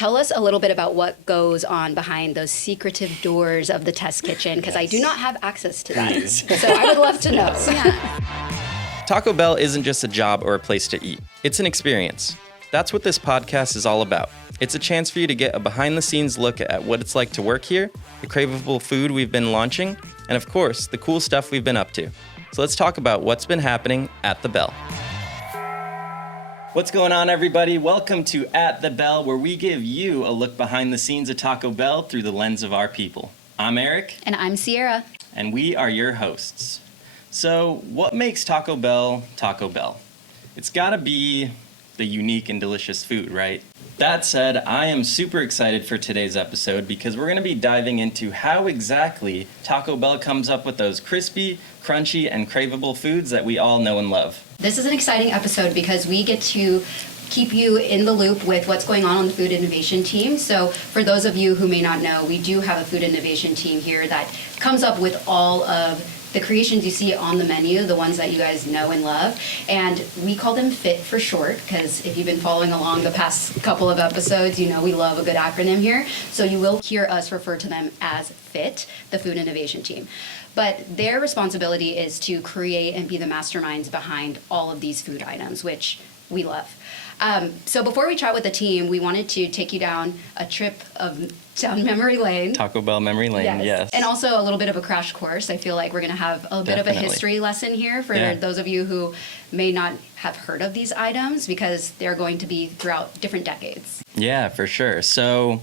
Tell us a little bit about what goes on behind those secretive doors of the test kitchen, because I do not have access to that. So I would love to know. Taco Bell isn't just a job or a place to eat. It's an experience. That's what this podcast is all about. It's a chance for you to get a behind-the-scenes look at what it's like to work here, the craveable food we've been launching, and of course, the cool stuff we've been up to. So let's talk about what's been happening at the Bell. What's going on, everybody? Welcome to At the Bell, where we give you a look behind the scenes of Taco Bell through the lens of our people. I'm Eric. And I'm Sierra. And we are your hosts. So, what makes Taco Bell Taco Bell? It's gotta be the unique and delicious food, right? That said, I am super excited for today's episode because we're gonna be diving into how exactly Taco Bell comes up with those crispy, crunchy, and craveable foods that we all know and love. This is an exciting episode because we get to keep you in the loop with what's going on the food innovation team. So for those of you who may not know, we do have a food innovation team here that comes up with all of the creations you see on the menu, the ones that you guys know and love. And we call them FIT for short, because if you've been following along the past couple of episodes, you know we love a good acronym here. So you will hear us refer to them as FIT, the food innovation team. But their responsibility is to create and be the masterminds behind all of these food items, which we love. So before we chat with the team, we wanted to take you down a trip down memory lane. Taco Bell memory lane, yes. And also a little bit of a crash course. I feel like we're going to have a bit of a history lesson here for those of you who may not have heard of these items, because they're going to be throughout different decades. Yeah, for sure. So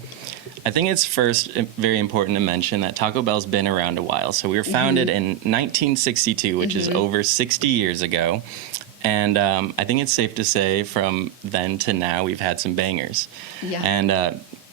I think it's first very important to mention that Taco Bell's been around a while. So we were founded in 1962, which is over 60 years ago. And I think it's safe to say from then to now we've had some bangers. Yeah. And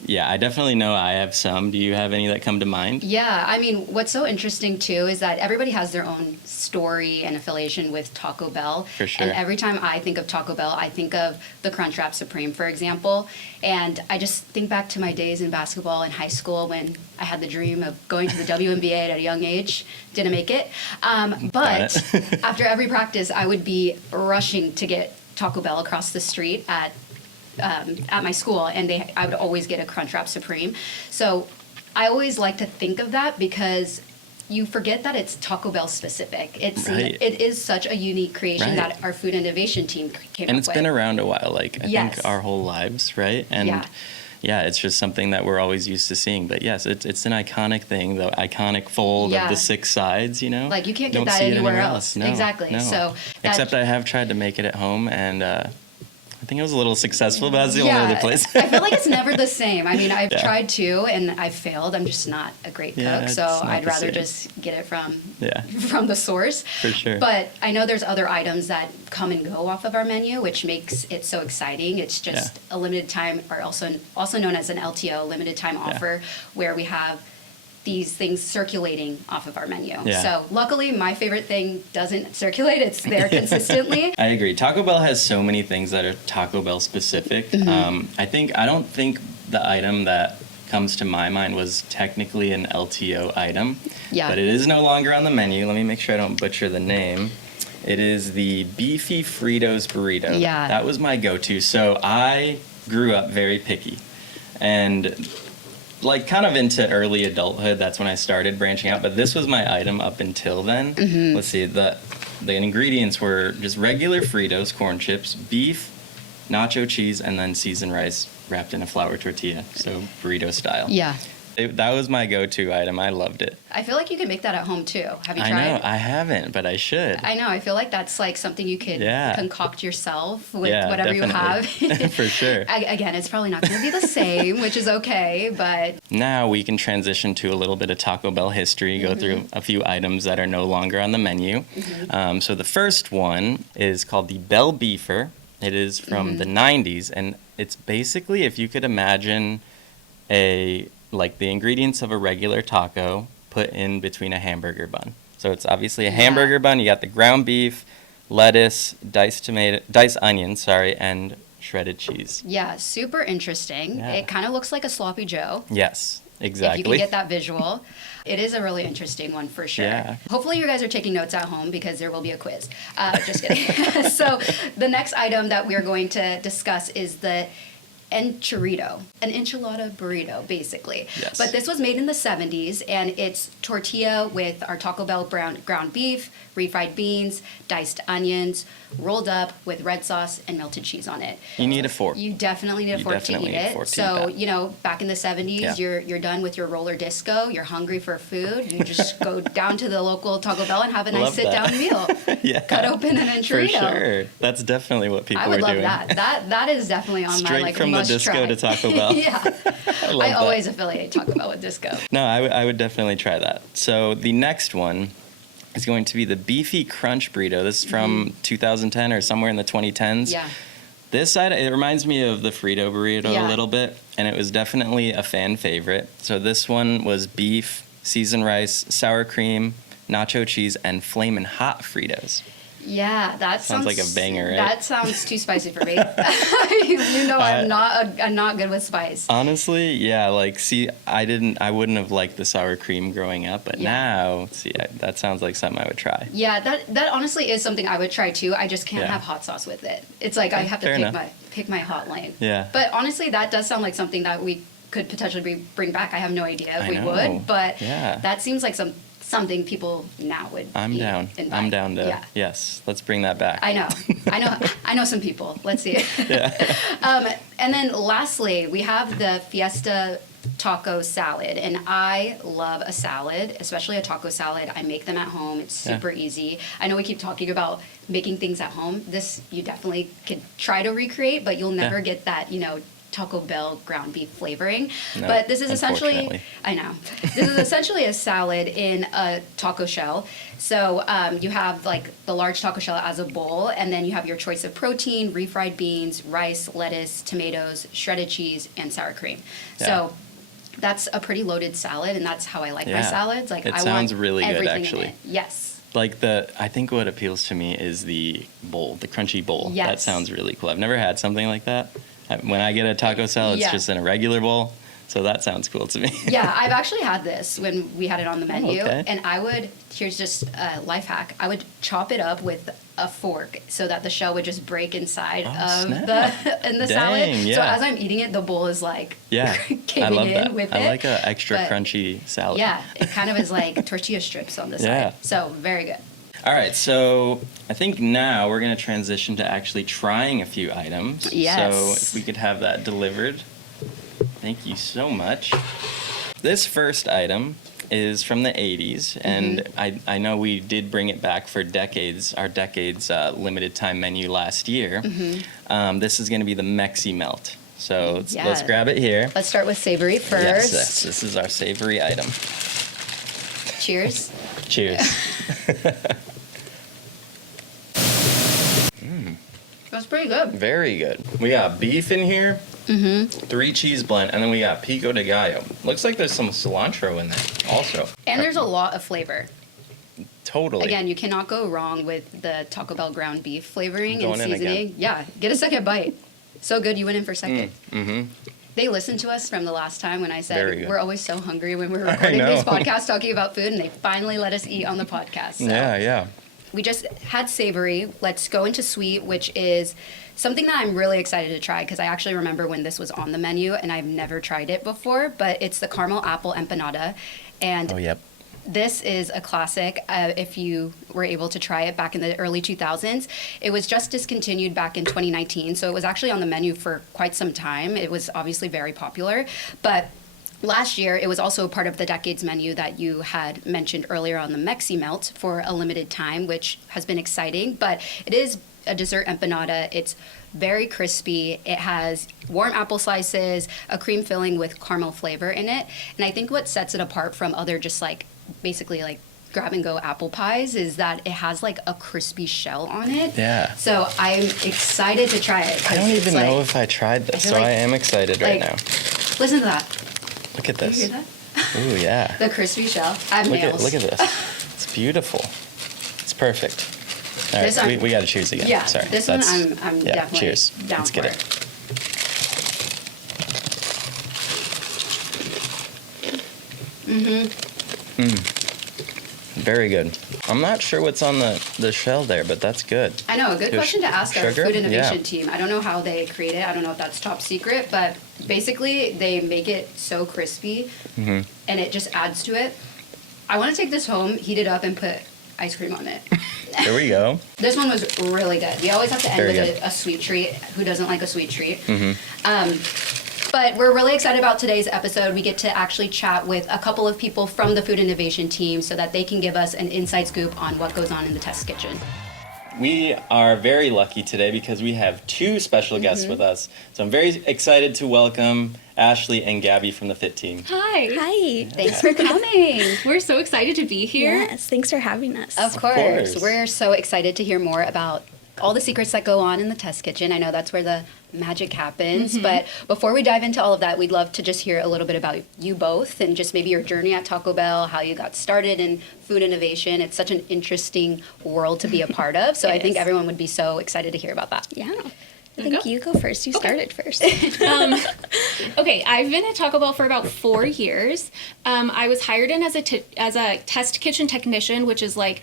I definitely know I have some. Do you have any that come to mind? Yeah, I mean, what's so interesting too is that everybody has their own story and affiliation with Taco Bell. For sure. And every time I think of Taco Bell, I think of the Crunchwrap Supreme, for example. And I just think back to my days in basketball in high school when I had the dream of going to the WNBA at a young age. Didn't make it. But after every practice, I would be rushing to get Taco Bell across the street at my school, and I would always get a Crunchwrap Supreme. So I always like to think of that because you forget that it's Taco Bell specific. It is such a unique creation that our food innovation team came up with. And it's been around a while, I think our whole lives, right? And it's just something that we're always used to seeing. But yes, it's an iconic thing, the iconic fold of the 6 sides, you know? Like you can't get that anywhere else. No, exactly. No. So except I have tried to make it at home, and I think it was a little successful, but that's the only other place. I feel like it's never the same. I mean, I've tried to, and I've failed. I'm just not a great cook, so I'd rather just get it from the source. For sure. But I know there's other items that come and go off of our menu, which makes it so exciting. It's just a limited time, or also known as an LTO, limited time offer, where we have these things circulating off of our menu. Yeah. So luckily, my favorite thing doesn't circulate. It's there consistently. I agree. Taco Bell has so many things that are Taco Bell specific. I don't think the item that comes to my mind was technically an LTO item, but it is no longer on the menu. Let me make sure I don't butcher the name. It is the Beefy Fritos Burrito. Yeah. That was my go-to. So I grew up very picky, and like kind of into early adulthood, that's when I started branching out. But this was my item up until then. Let's see, the ingredients were just regular Fritos, corn chips, beef, nacho cheese, and then seasoned rice wrapped in a flour tortilla, so burrito style. Yeah. That was my go-to item. I loved it. I feel like you can make that at home too. Have you tried? I know. I haven't, but I should. I know. I feel like that's like something you could concoct yourself with whatever definitely. You have. For sure. Again, it's probably not going to be the same, which is okay, but... Now we can transition to a little bit of Taco Bell history, go through a few items that are no longer on the menu. So the first one is called the Bell Beefer. It is from the 90s, and it's basically, if you could imagine like the ingredients of a regular taco put in between a hamburger bun. So it's obviously a hamburger bun. You got the ground beef, lettuce, diced onions, and shredded cheese. Yeah, super interesting. Yeah. It kind of looks like a sloppy Joe. Yes, exactly. If you can get that visual. It is a really interesting one for sure. Yeah. Hopefully you guys are taking notes at home because there will be a quiz. Just kidding. So the next item that we're going to discuss is the enchilada, an enchilada burrito, basically. Yes. But this was made in the 70s, and it's tortilla with our Taco Bell ground beef, refried beans, diced onions, rolled up with red sauce and melted cheese on it. You need a fork. You definitely need a fork to eat need a it. fork to eat So, that. you know, back in the 70s, Yeah. you're done with your roller disco, you're hungry for food, you just go down to the local Taco Bell and have a nice Love that. sit-down meal. Yeah. Cut open an For enchilada. sure. That's definitely what people I would are love doing. that is definitely on Straight my like from the must disco try. to Taco Bell. Yeah. I love I that. always affiliate Taco Bell with disco. No, I would definitely try that. So the next one is going to be the Beefy Crunch Burrito. This is from 2010 or somewhere in the 2010s. Yeah. This side, it reminds me of the Frito burrito Yeah. a little bit, and it was definitely a fan favorite. So this one was beef, seasoned rice, sour cream, nacho cheese, and flamin' hot Fritos. Yeah, that Sounds like a banger, right? That sounds too spicy for me. You know, I'm not good with spice. Honestly, yeah, like, see, I wouldn't have liked the sour cream growing up, but Yeah. now, see, that sounds like something I would try. Yeah, that honestly is something I would try too. I just can't Yeah. have hot sauce with it. It's like I have to Fair enough. pick my hot lane. Yeah. But honestly, that does sound like something that we could potentially bring back. I have no idea if I we know. would, but Yeah. that seems like something people now would. I'm eat down. and buy. I'm down to, Yeah. yes, let's bring that back. I know some people. Let's see. Yeah. And then lastly, we have the Fiesta taco salad, and I love a salad, especially a taco salad. I make them at home. It's Yeah. super easy. I know we keep talking about making things at home. This you definitely could try to recreate, but you'll never Yeah. get that, Taco Bell ground beef flavoring. No, But this is essentially, unfortunately. I know, this is essentially a salad in a taco shell. So you have like the large taco shell as a bowl, and then you have your choice of protein, refried beans, rice, lettuce, tomatoes, shredded cheese, and sour cream. Yeah. So that's a pretty loaded salad, and that's how I like my Yeah. salads. Like It I sounds want really good, everything in actually. it. Yes. Like I think what appeals to me is the bowl, the crunchy bowl. Yes. That sounds really cool. I've never had something like that. When I get a taco salad, it's Yeah. just in a regular bowl. So that sounds cool to me. Yeah, I've actually had this when we had it on the menu, okay. and here's just a life hack. I would chop it up with a fork so that the shell would just break inside of snap. in the Dang, salad. So yeah. as I'm eating it, the bowl is like Yeah, I caving love in that. with I it. like a extra But crunchy salad. Yeah, it kind of is like tortilla strips on the side. Yeah. So very good. All right, so I think now we're going to transition to actually trying a few items. Yes. So if we could have that delivered. Thank you so much. This first item is from the 80s, and Mm-hmm. I know we did bring it back for our decades limited time menu last year. Mm-hmm. This is going to be the Mexi Melt. So let's Yeah. grab it here. Let's start with savory first. Yes, this is our savory item. Cheers. Cheers. That's pretty good. Very good. We got beef in here, 3 cheese blend, and then we got pico de gallo. Looks like there's some cilantro in there also. And there's a lot of flavor. Totally. Again, you cannot go wrong with the Taco Bell ground beef flavoring and Going in again. seasoning. Yeah, get a second bite. So good, you went in for second. Mm-hmm. They listened to us from the last time when I Very said good. we're always so hungry when we're recording these know. podcasts talking about food, and they finally let us eat on the podcast. So Yeah. we just had savory. Let's go into sweet, which is something that I'm really excited to try because I actually remember when this was on the menu and I've never tried it before, but it's the caramel apple empanada. And Oh, yep. this is a classic. If you were able to try it back in the early 2000s, it was just discontinued back in 2019. So it was actually on the menu for quite some time. It was obviously very popular. But last year, it was also part of the Decades menu that you had mentioned earlier on the Mexi Melt for a limited time, which has been exciting. But it is a dessert empanada. It's very crispy. It has warm apple slices, a cream filling with caramel flavor in it. And I think what sets it apart from other just like basically like grab and go apple pies is that it has like a crispy shell on it. Yeah. So I'm excited to try it. I don't even know if I tried this, feel so like- I am excited right like- now. Listen to that. Look at Do you this. hear that? Ooh, yeah. The crispy shell. I have Look nails. at this. It's beautiful. It's perfect. All This right, I'm- we got to choose again. Yeah, Sorry. this one That's- I'm yeah, definitely cheers. down Let's for get it. Very good. I'm not sure what's on the the shell there, but that's good. I know, a good So question to ask our sugar? food innovation Yeah. team. I don't know how they create it. I don't know if that's top secret, but basically they make it so crispy Mm-hmm. and it just adds to it. I want to take this home, heat it up, and put ice cream on it. There we go. This one was really good. We always have to end Very with good. a sweet treat. Who doesn't like a sweet treat? Mm-hmm. But we're really excited about today's episode. We get to actually chat with a couple of people from the food innovation team so that they can give us an inside scoop on what goes on in the test kitchen. We are very lucky today because we have two special guests with us. So I'm very excited to welcome Ashley and Gabby from the FIT team. Hi. Hi. Thanks for coming. We're so excited to be here. Yes, thanks for having us. Of course. course. We're so excited to hear more about all the secrets that go on in the test kitchen. I know that's where the magic happens. But before we dive into all of that, we'd love to just hear a little bit about you both and just maybe your journey at Taco Bell, how you got started in food innovation. It's such an interesting world to be a part of. So I think is. everyone would be so excited to hear about that. Yeah. I you think go. you go first. You started first. Okay, I've been at Taco Bell for about 4 years. I was hired in as a test kitchen technician, which is like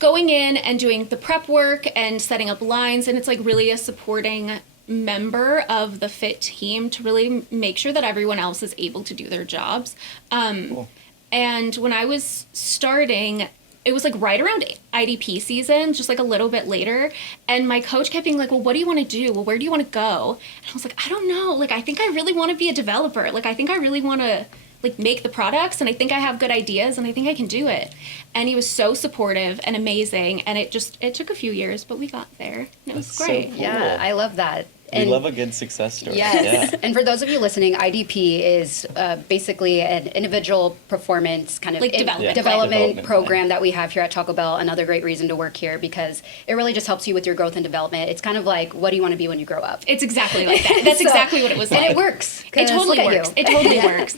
going in and doing the prep work and setting up lines, and it's like really a supporting member of the FIT team to really make sure that everyone else is able to do their jobs. Cool. And when I was starting, it was like right around IDP season, just like a little bit later. And my coach kept being like, well, what do you want to do? Well, where do you want to go? And I was like, I don't know. Like, I think I really want to be a developer. Like, I think I really want to like make the products, and I think I have good ideas, and I think I can do it. And he was so supportive and amazing. And it took a few years, but we got there. And it was That's so great. cool. Yeah, I love that. We love a good success story. Yes. Yeah. And for those of you listening, IDP is basically an individual performance kind of Like development. Development program that we have here at Taco Bell. Another great reason to work here because it really just helps you with your growth and development. It's kind of like, what do you want to be when you grow up? It's exactly like that. That's So- exactly what it was like. And it works. It 'cause totally look at works. you. It totally works.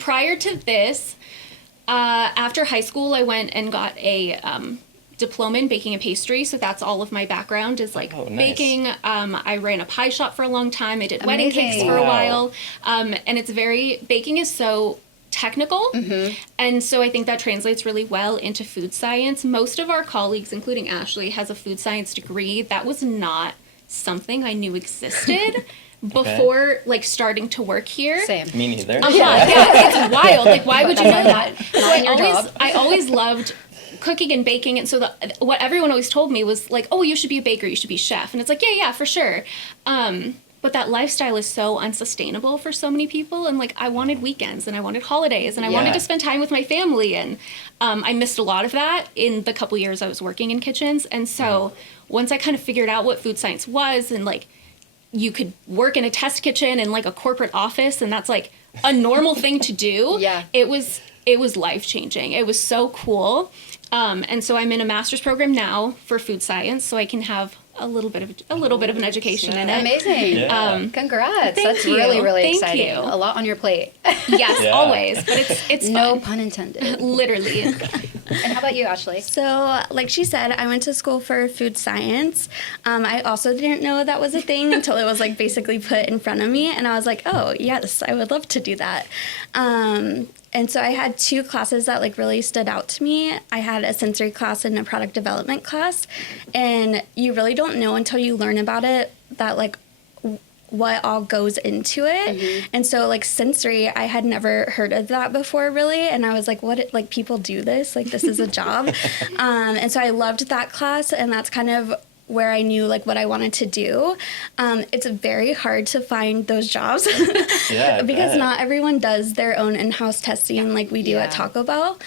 Prior to this, after high school, I went and got a diploma in baking and pastry. So that's all of my background is like Oh, nice. baking. I ran a pie shop for a long time. I did wedding cakes Amazing. for a Wow. while. And it's baking is so technical. And so I think that translates really well into food science. Most of our colleagues, including Ashley, has a food science degree. That was not something I knew existed before like starting to work here. Same. Me neither. Yeah, it's wild. Like, why would you know that? Not So in your job. I always loved cooking and baking, and so what everyone always told me was like, oh, you should be a baker, you should be a chef, and it's like, yeah, for sure. But that lifestyle is so unsustainable for so many people, and like I wanted weekends and I wanted holidays and I wanted Yeah. to spend time with my family, and I missed a lot of that in the couple years I was working in kitchens, and so once I kind of figured out what food science was and like you could work in a test kitchen in like a corporate office and that's like a normal thing to do. Yeah. It was life-changing. It was so cool. And so I'm in a master's program now for food science, so I can have a little bit of an education in it. Amazing. Yeah. Congrats. Thank That's you. really, really Thank exciting. you. A lot on your plate. Yes, Yeah. always. But it's No fun. pun intended. Literally. And how about you, Ashley? So, like she said, I went to school for food science. I also didn't know that was a thing until it was like basically put in front of me, and I was like, oh yes, I would love to do that. And so I had two classes that like really stood out to me. I had a sensory class and a product development class, and you really don't know until you learn about it that like what all goes into it. And so like sensory, I had never heard of that before really, and I was like, what, like people do this, like this is a job. And so I loved that class, and that's kind of where I knew like what I wanted to do. It's very hard to find those jobs Yeah, I because bet. not everyone does their own in-house testing like we do Yeah. at Taco Bell.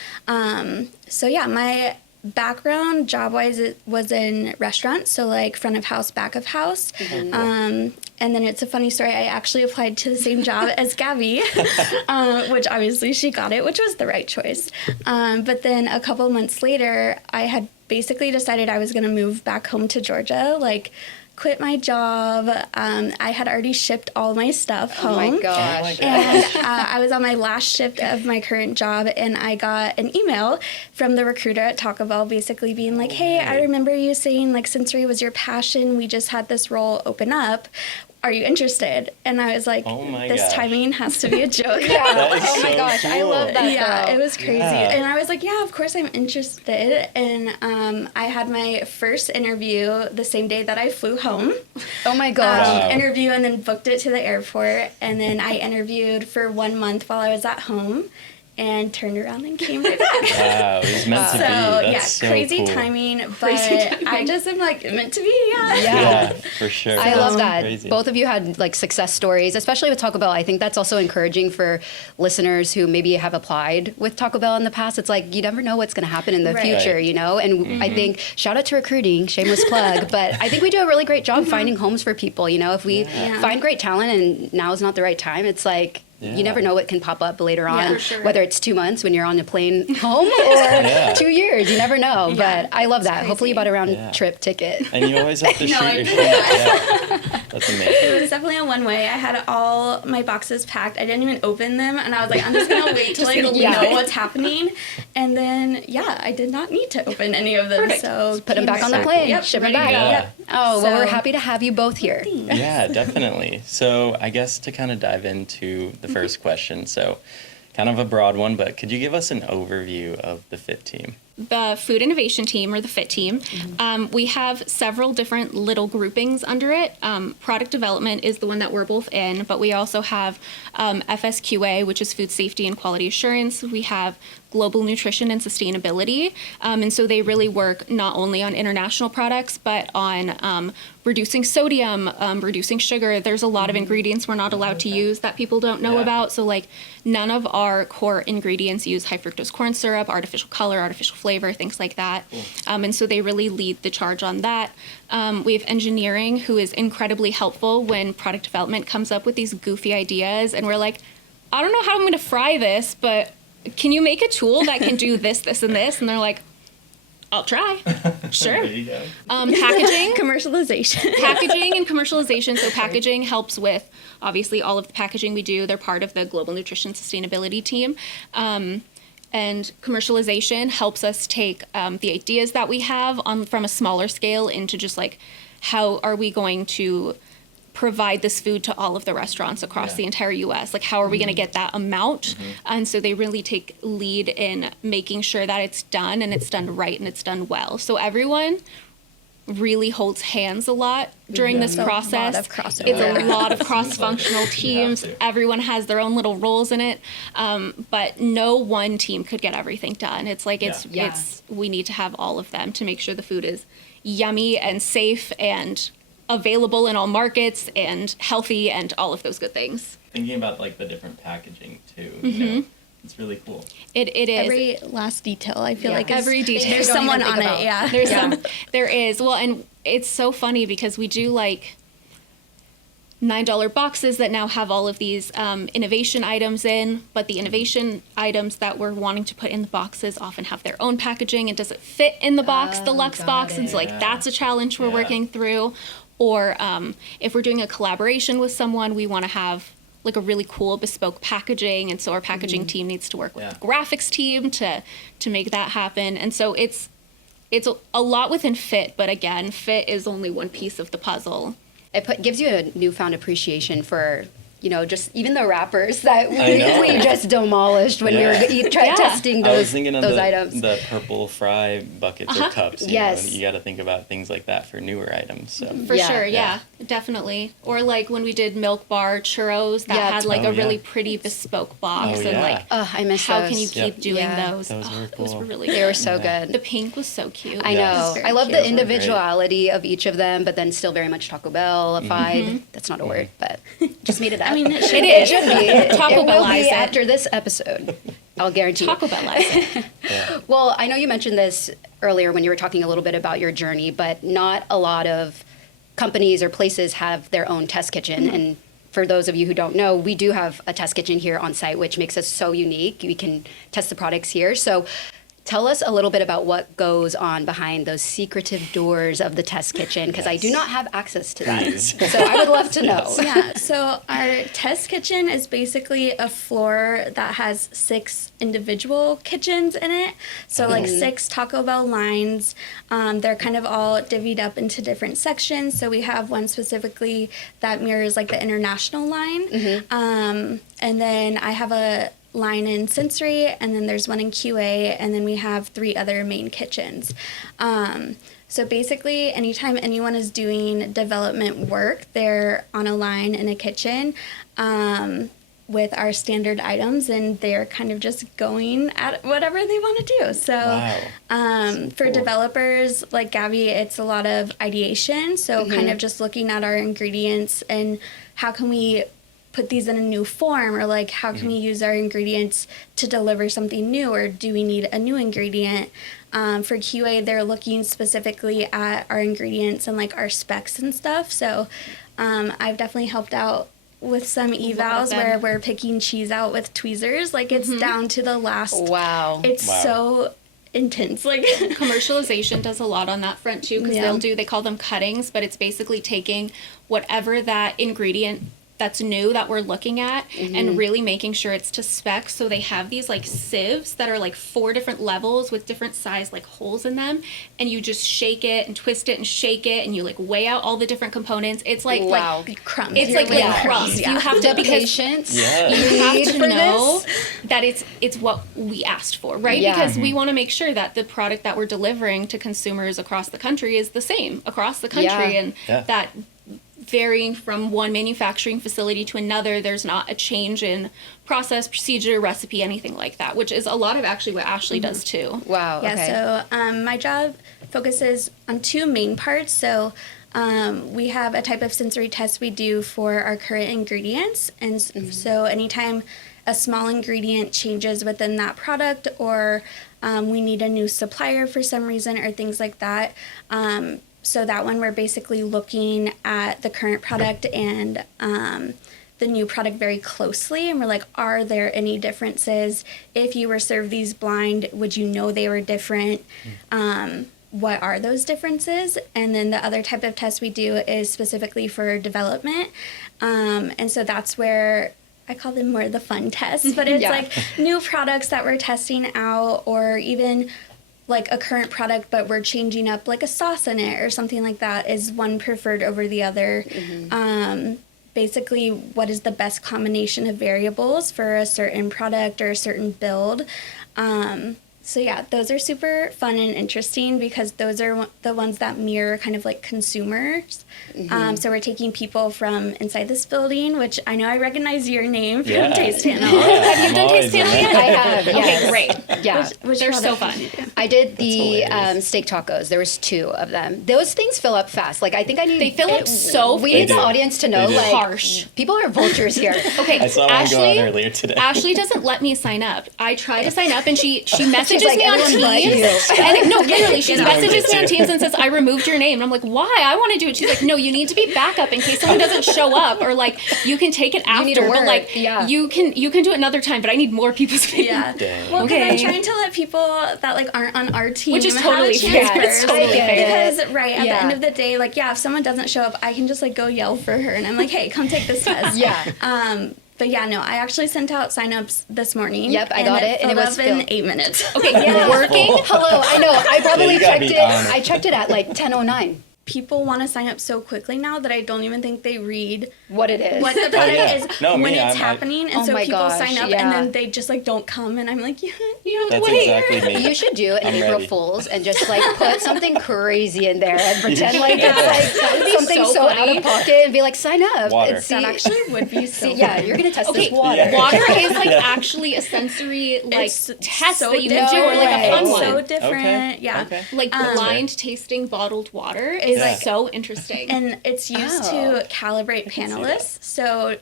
So yeah, my background job-wise it was in restaurants, so like front of house, back of house. And then it's a funny story, I actually applied to the same job as Gabby, which obviously she got it, which was the right choice. But then a couple months later, I had basically decided I was going to move back home to Georgia, like quit my job. I had already shipped all my stuff home. Oh my gosh. And I was on my last shift of my current job, and I got an email from the recruiter at Taco Bell basically being like, hey, I remember you saying like sensory was your passion. We just had this role open up. are you interested? And I was like, Oh my this gosh. timing has to be a joke. That is Oh my so gosh, I cool. love that. Yeah, though. it was crazy. Yeah. And I was like, yeah, of course I'm interested. And I had my first interview the same day that I flew home. Oh my gosh. Wow. Interview and then booked it to the airport. And then I interviewed for 1 month while I was at home and turned around and came right back. Wow, it was meant to So, be. That's yeah, so crazy cool. timing. But Crazy timing. I just am like, meant to be, yeah. Yeah, for sure. I love That's that. crazy. Both of you had like success stories, especially with Taco Bell. I think that's also encouraging for listeners who maybe have applied with Taco Bell in the past. It's like you never know what's going to happen in the Right. future, you know? And I think shout out to recruiting, shameless plug, but I think we do a really great job finding homes for people, you know? If we Yeah. find great talent and now is not the right time, it's like Yeah. you never know what can pop up later on, Yeah, for sure. whether it's 2 months when you're on a plane home or Yeah. 2 years. You never know. Yeah, But I love that. it's Hopefully you crazy. bought a round Yeah. trip ticket. And you always have to No, shoot I your did shot. Yeah. That's amazing. It was definitely a one way. I had all my boxes packed. I didn't even open them, and I was like, I'm just gonna wait till I gonna leave know it. what's happening. And then, yeah, I did not need to open any of them. Perfect. So Put them came back on right the plane, Yep, ship them ready to back. go. Yeah. Yep. Oh, well, we're So- happy to have you both here. Yeah, definitely. So I guess to kind of dive into the first question, so kind of a broad one, but could you give us an overview of the FIT team? The Food Innovation Team, or the FIT team, we have several different little groupings under it. Product development is the one that we're both in, but we also have FSQA, which is Food Safety and Quality Assurance. We have Global Nutrition and Sustainability. And so they really work not only on international products, but on reducing sodium, reducing sugar. There's a lot of ingredients we're not allowed to use that people don't know Yeah. about. So, like, none of our core ingredients use high fructose corn syrup, artificial color, artificial flavor, things like that. And so they really lead the charge on that. We have engineering, who is incredibly helpful when product development comes up with these goofy ideas. And we're like, I don't know how I'm going to fry this, but can you make a tool that can do this, this, and this? And they're like, I'll try. Sure. There you go. Packaging. Commercialization. Packaging and commercialization. So packaging helps with obviously all of the packaging we do. They're part of the Global Nutrition Sustainability team. And commercialization helps us take the ideas that we have from a smaller scale into just like, how are we going to provide this food to all of the restaurants across Yeah. the entire US? Like, how are we going to get that amount? And so they really take lead in making sure that it's done and it's done right and it's done well. So everyone really holds hands a lot during this It's a lot process. of crossover. It's a Yeah. lot of Seems cross-functional like it. You teams. have to. Everyone has their own little roles in it, but no one team could get everything done. It's like Yeah. we need to have all of them to make sure the food is yummy and safe and available in all markets and healthy and all of those good things. Thinking about like the different packaging too, you know, it's really cool. It is. Every last detail, I feel Yeah. like is- Every detail. There's Don't even someone think on about. it, yeah. There's there is. Well, and it's so funny because we do like $9 boxes that now have all of these innovation items in, but the innovation items that we're wanting to put in the boxes often have their own packaging. And does it fit in the box, the Lux got box? And so, it. like, that's a challenge we're Yeah. working through. Or if we're doing a collaboration with someone, we want to have like a really cool bespoke packaging, and so our packaging team needs to work with Yeah. the graphics team to make that happen. And so it's a lot within FIT, but again, FIT is only one piece of the puzzle. Gives you a newfound appreciation for, you know, just even the wrappers that I know. we just demolished when Yeah. we were testing I was those thinking of those the, items. the purple fry buckets or cups. You Yes. know, you got to think about things like that for newer items. So For Yeah. sure, Yeah. definitely. Or like when we did Milk Bar churros that Yeah. had like Oh, a really yeah. pretty bespoke box, Oh, and yeah. like I miss how those. can you keep Yep. doing Yeah. those? Those were Those cool. were really They were good. so Yeah. good. The pink was so cute. I Yeah. know. Very I love cute. the Those were great. individuality of each of them, but then still very much Taco Bell-ified. That's not a word, but just made it up. I mean, it should It is. should be. Taco It will Bell-ize be it. after this episode. I'll guarantee. Taco Bell likes it. Yeah. Well, I know you mentioned this earlier when you were talking a little bit about your journey, but not a lot of companies or places have their own test kitchen. And for those of you who don't know, we do have a test kitchen here on site, which makes us so unique. We can test the products here. So Tell us a little bit about what goes on behind those secretive doors of the test kitchen, because I do not have access to that. Please. So I would love to know. Yeah, so our test kitchen is basically a floor that has 6 individual kitchens in it. So like 6 Taco Bell lines. They're kind of all divvied up into different sections. So we have one specifically that mirrors like the international line. And then I have a line in sensory, and then there's one in QA, and then we have 3 other main kitchens. So basically, anytime anyone is doing development work, they're on a line in a kitchen with our standard items, and they're kind of just going at whatever they want to do. So for developers like Gabby, it's a lot of ideation. So kind of just looking at our ingredients and how can we put these in a new form, or like how can we use our ingredients to deliver something new, or do we need a new ingredient? For QA, they're looking specifically at our ingredients and like our specs and stuff. So I've definitely helped out with some evals where we're picking cheese out with tweezers. Like it's down to the last. Wow. It's so intense. Like Commercialization does a lot on that front too, because they call them cuttings, but it's basically taking whatever that ingredient that's new that we're looking at and really making sure it's to spec. So they have these like sieves that are like 4 different levels with different size like holes in them, and you just shake it and twist it and shake it, and you like weigh out all the different components. It's like crumbs. It's like crumbs. Yeah. You have to, the because patience. Yeah. you have to for know this. that it's what we asked for, right? Yeah. Because we want to make sure that the product that we're delivering to consumers across the country is the same across the country, and that varying from one manufacturing facility to another, there's not a change in process, procedure, recipe, anything like that, which is a lot of actually what Ashley does too. Wow. Yeah, Okay. so my job focuses on 2 main parts. So we have a type of sensory test we do for our current ingredients. And so anytime a small ingredient changes within that product, or we need a new supplier for some reason, or things like that, so that one we're basically looking at the current product and the new product very closely, and we're like, are there any differences? If you were served these blind, would you know they were different? What are those differences? And then the other type of test we do is specifically for development, and so that's where I call them more the fun tests, but it's like new products that we're testing out, or even like a current product, but we're changing up like a sauce in it or something like that. Is one preferred over the other? Basically, what is the best combination of variables for a certain product or a certain build? So yeah, those are super fun and interesting, because those are the ones that mirror kind of like consumers. So we're taking people from inside this building, which I know I recognize your name from Taste Panel. Have you done Taste Panel yet? I have. Okay, Yes. great. Yeah. Which They're so product fun. did you do? I did the hilarious. steak tacos. There was 2 of them. Those things fill up fast. Like I think I need. They fill up so We fast. need the do. audience to know. They do. Like Harsh. people are vultures here. Okay, I saw one go on earlier today. Ashley doesn't let me sign up. I try to sign up, and she messages like, me on "Everyone but Teams. you." And no, literally, she Everyone messages but me on you. Teams and says, "I removed your name." And I'm like, "Why? I want to do it." She's like, "No, you need to be backup in case someone doesn't show up, or like you can take it after, need to but work, like yeah. you can do it another time. But I need more people's name." Yeah. Dang. Well, because I'm Okay. trying to let people that like aren't on our team, Which is have totally a chance fair. first. It's totally fair. Because right at Yeah. the end of the day, like if someone doesn't show up, I can just like go yell for her, and I'm like, hey, come take this test. Yeah. But yeah, no, I actually sent out signups this morning. Yep, I got it, and it filled was up in filled. 8 minutes. Okay, working. Hello. I know. I probably you gotta checked be it. on it. I checked it at like 10:09. People want to sign up so quickly now that I don't even think they read What it is. what the product yeah. is No, when me, it's I- happening, and Oh so my people gosh, sign up yeah. and then they just like don't come, and I'm like, you have to That's wait. exactly me. You should do an I'm April ready. Fool's and just like put something crazy in there and pretend like That would it's be like something so so funny. out of pocket and be like, sign up. Water. And see, That actually would be so. yeah, fun. you're gonna test Okay, this water. water is like actually a sensory like It's test so that you can do, or like a different. fun Oh. one. So different, Okay. yeah. Okay. Like That's blind tasting bottled water is Yeah. so interesting. And it's used Oh. to calibrate panelists. So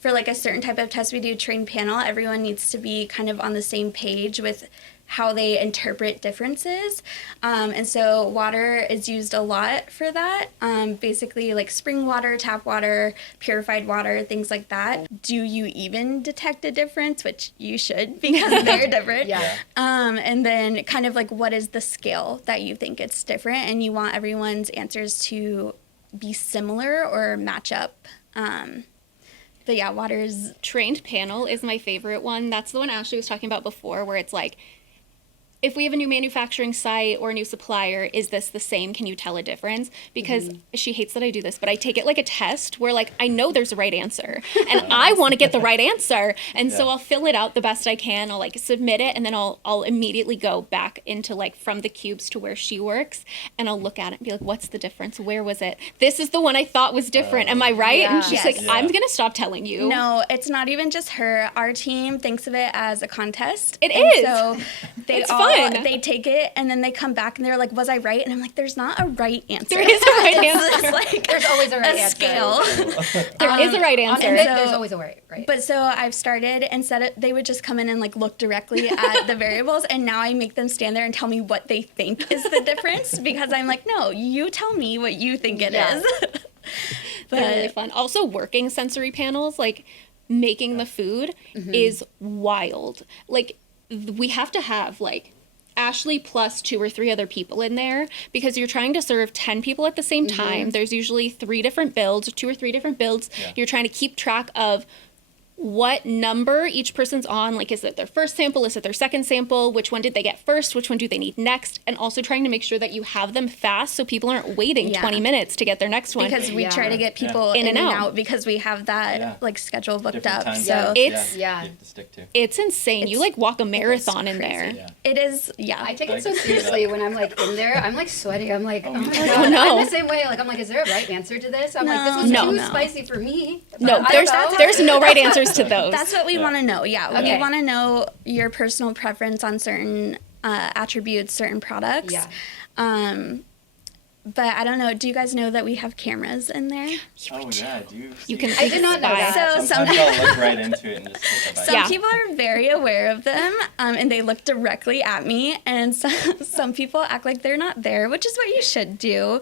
for like a certain type of test we do, trained panel, everyone needs to be kind of on the same page with how they interpret differences. And so water is used a lot for that. Basically like spring water, tap water, purified water, things like that. Do you even detect a difference? Which you should, because they're different. Yeah. And then kind of like, what is the scale that you think it's different? And you want everyone's answers to be similar or match up. But yeah, water's... Trained panel is my favorite one. That's the one Ashley was talking about before, where it's like, if we have a new manufacturing site or a new supplier, is this the same? Can you tell a difference? Because she hates that I do this, but I take it like a test where like I know there's a right answer and I want to get the right answer. And so I'll fill it out the best I can. I'll like submit it and then I'll immediately go back into like from the cubes to where she works and I'll look at it and be like, what's the difference? Where was it? This is the one I thought was different. Am I right? And she's like, I'm going to stop telling you. No, it's not even just her. Our team thinks of it as a contest. It is. So they It's all fun. they take it and then they come back and they're like, was I right? And I'm like, there's not a right answer. There is a right answer. It's like There's always a right answer. scale. There is a right answer. On it, So- there's always a right. But so I've started, instead they would just come in and like look directly at the variables, and now I make them stand there and tell me what they think is the difference, because I'm like, no, you tell me what you think it is. They're really fun. Also, working sensory panels, like making the food, is wild. Like, we have to have like Ashley plus 2 or 3 other people in there because you're trying to serve 10 people at the same time. There's usually 3 different builds, 2 or 3 different builds. Yeah. You're trying to keep track of what number each person's on. Like, is it their first sample? Is it their second sample? Which one did they get first? Which one do they need next? And also trying to make sure that you have them fast so people aren't waiting Yeah. 20 minutes to get their next one. Because we try to get people In in and and out. out because we have that like schedule booked Different up. time So zones, It's- Yeah. you have to stick to. It's insane. You It's- like walk a marathon in crazy. there. Yeah. it is, I take I it so can see seriously that. when I'm like in there. I'm like sweating. I'm like, oh my Oh, god. no. I'm the same way. Like I'm like, is there a right answer to this? I'm like, this No. was No. too No. spicy for me. No, But I there's don't know. there's no right answers to those. That's what we Yeah. want to know. Yeah, Okay. we want to know your personal preference on certain attributes, certain products. Yeah. But I don't know. Do you guys know that we have cameras in there? Oh yeah, You can. I did not know spy. that. So Sometimes I'll look right into it and just take a bite. Some Yeah. people are very aware of them, and they look directly at me. And some people act like they're not there, which is what you should do.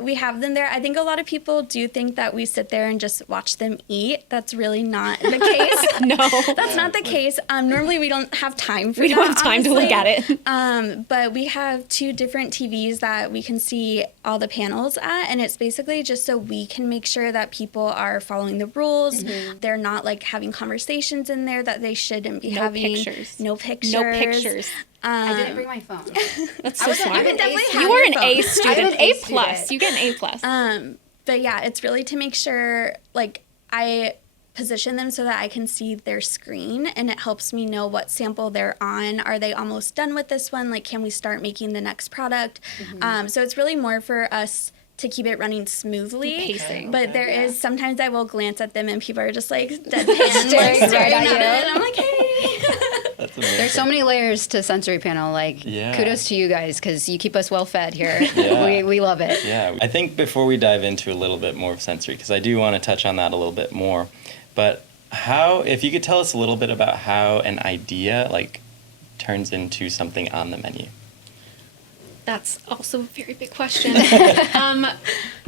We have them there. I think a lot of people do think that we sit there and just watch them eat. That's really not the case. No. That's not the case. Normally, we don't have time for We that, don't have time to look honestly. at it. But we have 2 different TVs that we can see all the panels at, and it's basically just so we can make sure that people are following the rules. They're not like having conversations in there that they shouldn't be No having. pictures. No pictures. No pictures. I didn't bring my phone. That's I so was smart. I'm an definitely A have You are an your A phone. student. I'm an A A plus. student. You get an A plus. But yeah, it's really to make sure, like, I position them so that I can see their screen, and it helps me know what sample they're on. Are they almost done with this one? Like, can we start making the next product? So it's really more for us to keep it running smoothly. Pacing. But there is, sometimes I will glance at them and people are just like deadpan, Staring like, right at at you. it, and I'm like, hey. That's amazing. There's so many layers to sensory panel. Like, Yeah. kudos to you guys because you keep us well fed here. Yeah. We love it. Yeah, I think before we dive into a little bit more of sensory, because I do want to touch on that a little bit more, but how, if you could tell us a little bit about how an idea like turns into something on the menu. That's also a very big question.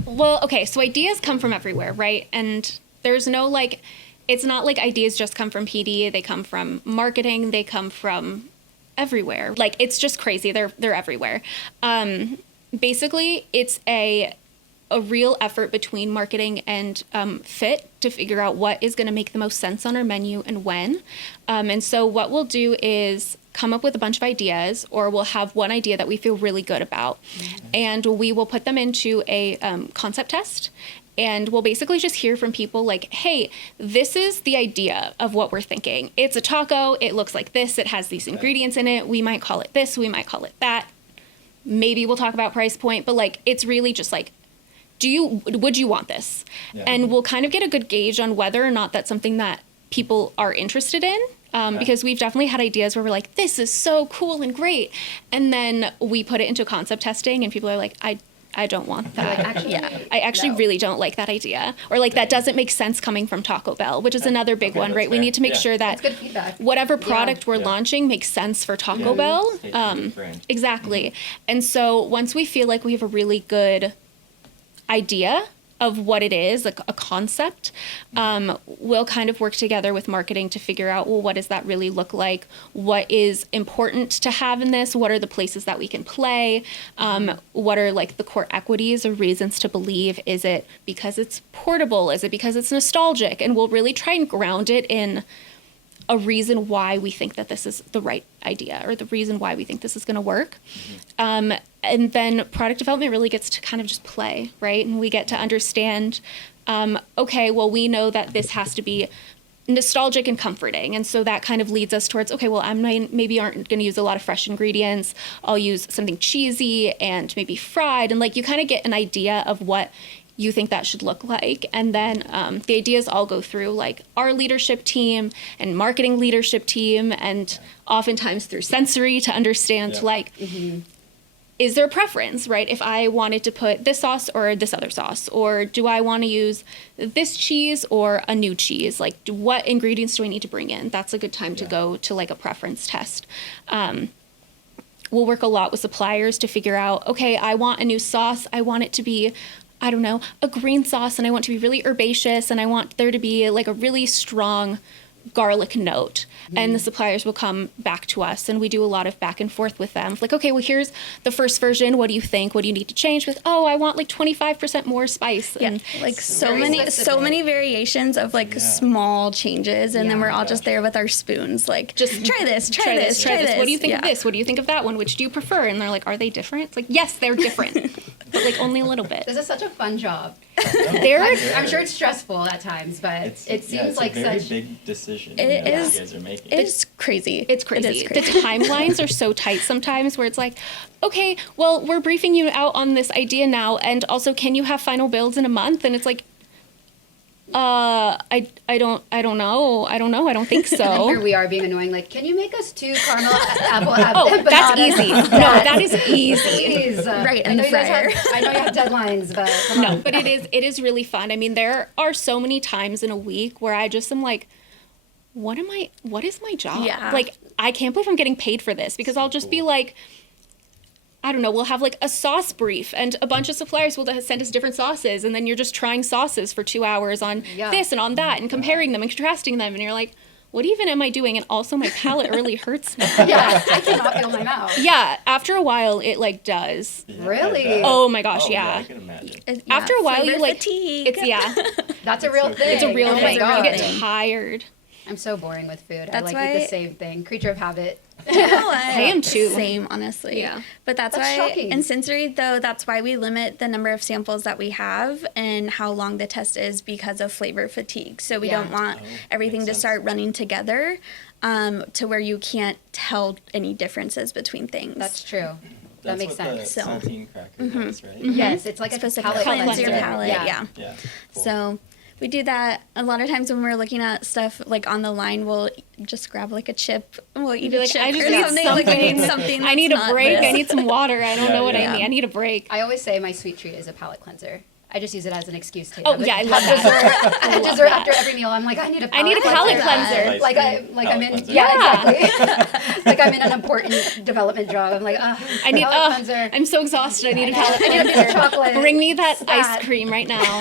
Well, okay, so ideas come from everywhere, right? And there's no like, it's not like ideas just come from PD. They come from marketing. They come from everywhere. Like, it's just crazy. They're everywhere. Basically, it's a real effort between marketing and fit to figure out what is going to make the most sense on our menu and when. And so what we'll do is come up with a bunch of ideas, or we'll have one idea that we feel really good about, and we will put them into a concept test. And we'll basically just hear from people like, hey, this is the idea of what we're thinking. It's a taco. It looks like this. It has these ingredients in it. We might call it this. We might call it that. Maybe we'll talk about price point, but like, it's really just like, would you want this? Yeah. And we'll kind of get a good gauge on whether or not that's something that people are interested in. Because we've definitely had ideas where we're like, this is so cool and great. And then we put it into concept testing and people are like, I don't want Like, that. actually, I actually no. really don't like that idea. Or like that doesn't make sense coming from Taco Bell, which is another big one, that's right? We fair. need to make Yeah. sure that That's good feedback. whatever Yeah. product we're Yeah. launching makes sense for Taco Bell. Stay true to the brand. Exactly. And so once we feel like we have a really good idea of what it is, like a concept, we'll kind of work together with marketing to figure out, well, what does that really look like? What is important to have in this? What are the places that we can play? What are like the core equities or reasons to believe? Is it because it's portable? Is it because it's nostalgic? And we'll really try and ground it in a reason why we think that this is the right idea or the reason why we think this is going to work. And then product development really gets to kind of just play, right? And we get to understand, okay, well, we know that this has to be nostalgic and comforting. And so that kind of leads us towards, okay, well, maybe aren't going to use a lot of fresh ingredients. I'll use something cheesy and maybe fried. And like you kind of get an idea of what you think that should look like. And then the ideas all go through like our leadership team and marketing leadership team, and oftentimes through sensory to understand Yeah. like, is there a preference, right? If I wanted to put this sauce or this other sauce, or do I want to use this cheese or a new cheese? Like what ingredients do I need to bring in? That's a good time to go to like a preference test. We'll work a lot with suppliers to figure out, okay, I want a new sauce. I want it to be, I don't know, a green sauce, and I want it to be really herbaceous, and I want there to be like a really strong garlic note. And the suppliers will come back to us, and we do a lot of back and forth with them. Like, okay, well, here's the first version. What do you think? What do you need to change with? Oh, I want like 25% more spice. Yeah, And like so Very many specific. variations of like small changes, and then we're all just there with our spoons, like Just try this, try this. What do you think of Yeah. this? What do you think of that one? Which do you prefer? And they're like, are they different? It's like, yes, they're different, but like only a little bit. This is such a fun job. They're I'm sure it's stressful at times, but it seems like a very such. big decision It that is- you guys are making. It's crazy. It's crazy. It is The crazy. timelines are so tight sometimes where it's like, okay, well, we're briefing you out on this idea now, and also can you have final builds in a month? And it's like, I don't know. I don't think Here so. we are being annoying. Like, can you make us 2 caramel apple? Oh, that's bananas?" easy. No, that is easy. Please. Right I in know the you guys fryer. I know you have deadlines, but come No, on. but it is really fun. I mean, there are so many times in a week where I just am like, what is my job? Yeah. Like, I can't believe I'm getting paid for this, because I'll just be like, I don't know, we'll have like a sauce brief, and a bunch of suppliers will send us different sauces, and then you're just trying sauces for 2 hours on Yeah. this and on that and comparing them and contrasting them, and you're like, what even am I doing? And also my palate really hurts now. Yeah, I cannot feel my mouth. Yeah, after a while it like does. Yeah, Really? I bet. Oh my gosh, Oh, yeah. I can imagine. After a while you flavor like fatigue. it's yeah, That's a real so thing. cool. it's a real Oh my thing. You God. get tired. I'm so boring with food. I That's like eat why- the same thing. Creature of habit. You know what? I am too. Same, honestly. Yeah. But that's That's why shocking. in sensory, though, that's why we limit the number of samples that we have and how long the test is, because of flavor fatigue. So we Yeah. don't want Oh, everything makes to sense. start running together to where you can't tell any differences between things. That's true. That That's makes what sense. the So- saltine cracker does, right? Yes, it's like a Specific palate cleanse cleanse your cleanser. palate. Yeah. Yeah. Cool. So we do that a lot of times when we're looking at stuff like on the line. We'll just grab like a chip. And we'll eat Be a like, chip I just or need something. Like, I need something. I need a that's not break. this. I need some water. I don't Yeah, know what yeah. I need. I need a break. I always say my sweet treat is a palate cleanser. I just use it as an excuse to Oh, have yeah, I have love that. dessert, dessert after every meal. I'm like, I need a palate I need a palate cleanser. cleanser. Ice Like cream, I'm palate in cleanser. yeah, exactly. Like I'm in an important development job. I'm like, I need. palate cleanser. I'm so exhausted. I need a palate I need a piece of cleanser. chocolate. Bring me that Stat. ice cream right now.